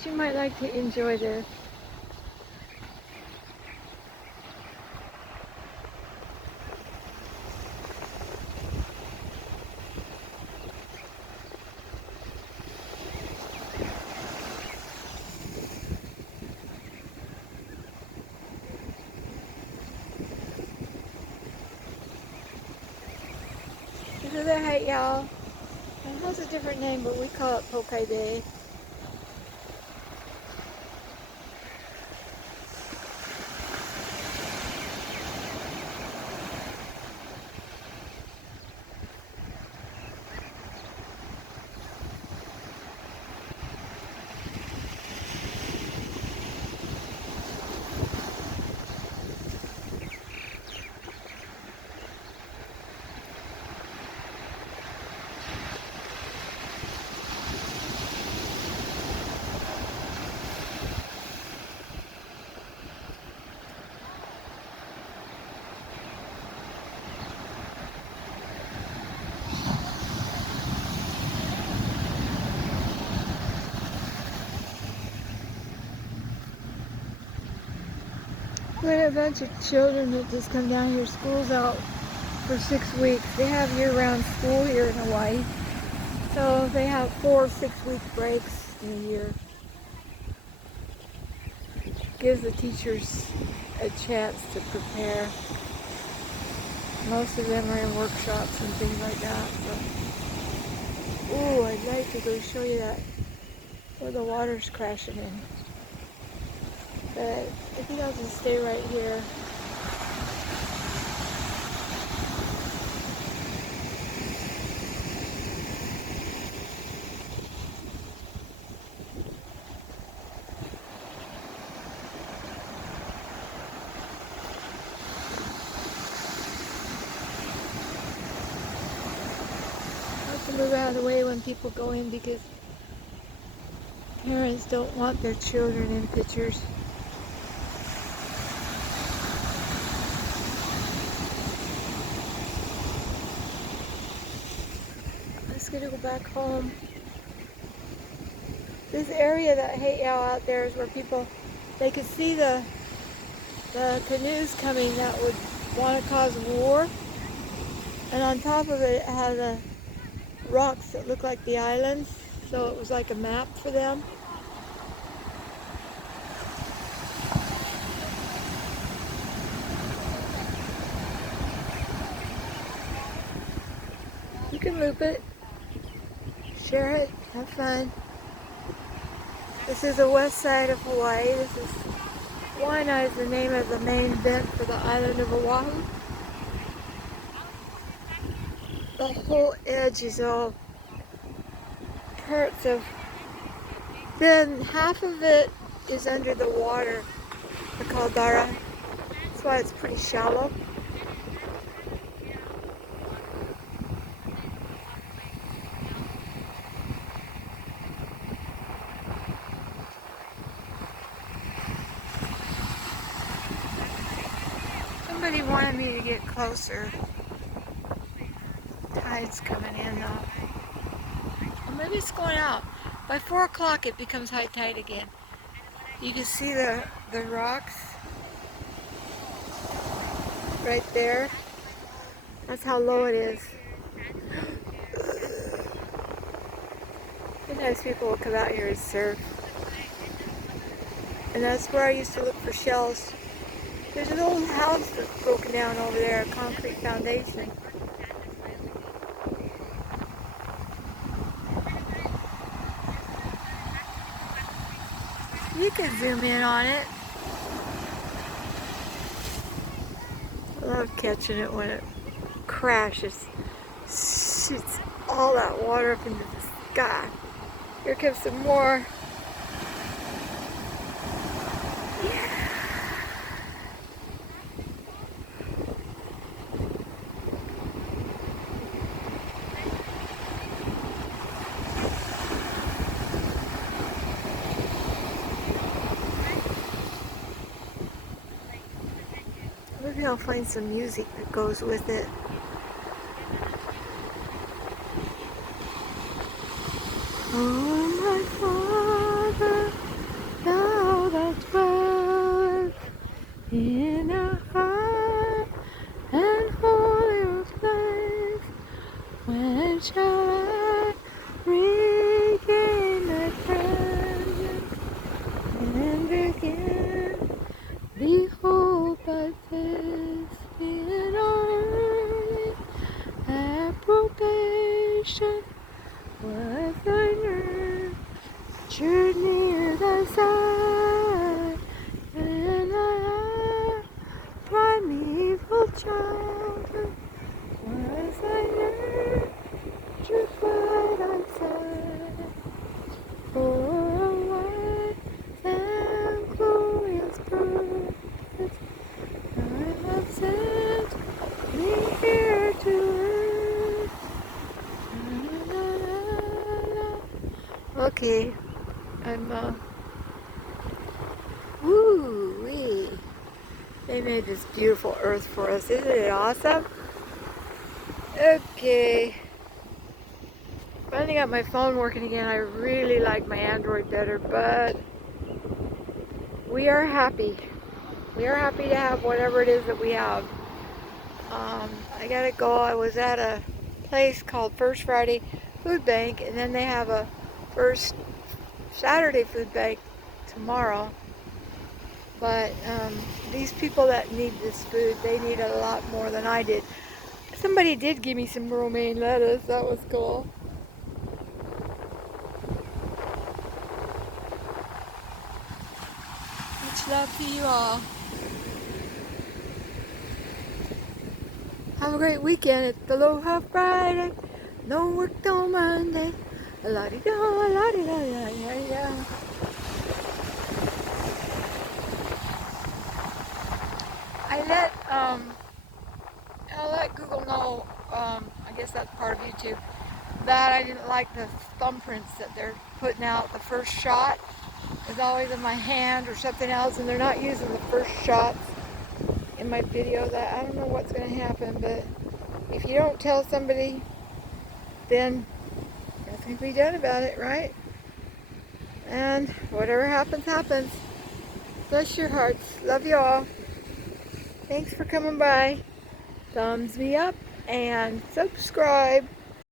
thought you might like to enjoy this. This is their height, y'all. It has a different name, but we call it Pokai Bay. We had a bunch of children that just come down here. School's out for 6 weeks. They have year-round school here in Hawaii. So they have 4 6-week breaks in a year. Gives the teachers a chance to prepare. Most of them are in workshops and things like that. But, ooh, I'd like to go show you that where the water's crashing in. But I think I'll just stay right here. I have to move out of the way when people go in because parents don't want their children in pictures. I'm gonna go back home. This area that Heiau out there is where people, they could see the canoes coming that would want to cause war. And on top of it, it had rocks that look like the islands. So it was like a map for them. You can loop it, share it, have fun. This is the west side of Hawaii. This is Waina is the name of the main vent for the island of Oahu. The whole edge is all parts of, then half of it is under the water, the caldera. That's why it's pretty shallow. Somebody wanted me to get closer. Tide's coming in though. Or maybe it's going out. By 4 o'clock it becomes high tide again. You can see the rocks right there. That's how low it is. Sometimes people will come out here and surf. And that's where I used to look for shells. There's an old house that's broken down over there, a concrete foundation. You can zoom in on it. I love catching it when it crashes. Shoots all that water up into the sky. Here comes some more. Maybe I'll find some music that goes with it. Oh, my Father. Drew near the side, and I primeval childhood was I learned just what I said. For a wise and glorious purpose, I have sent me here to earth. Okay, I'm woo-wee. They made this beautiful earth for us. Isn't it awesome? Okay. Finally got my phone working again. I really like my Android better, but we are happy. We are happy to have whatever it is that we have. I gotta go. I was at a place called First Friday Food Bank, and then they have a First Saturday Food Bank tomorrow. But these people that need this food, they need it a lot more than I did. Somebody did give me some romaine lettuce. That was cool. Much love to you all. Have a great weekend. It's Aloha Friday. No work till Monday. La-di-da, la-di-da-da-da-da. I let Google know, I guess that's part of YouTube, that I didn't like the thumbprints that they're putting out. The first shot is always in my hand or something else, and they're not using the first shots in my video. That I don't know what's going to happen, but if you don't tell somebody, then nothing can be done about it, right? And whatever happens, happens. Bless your hearts. Love you all. Thanks for coming by. Thumbs me up and subscribe.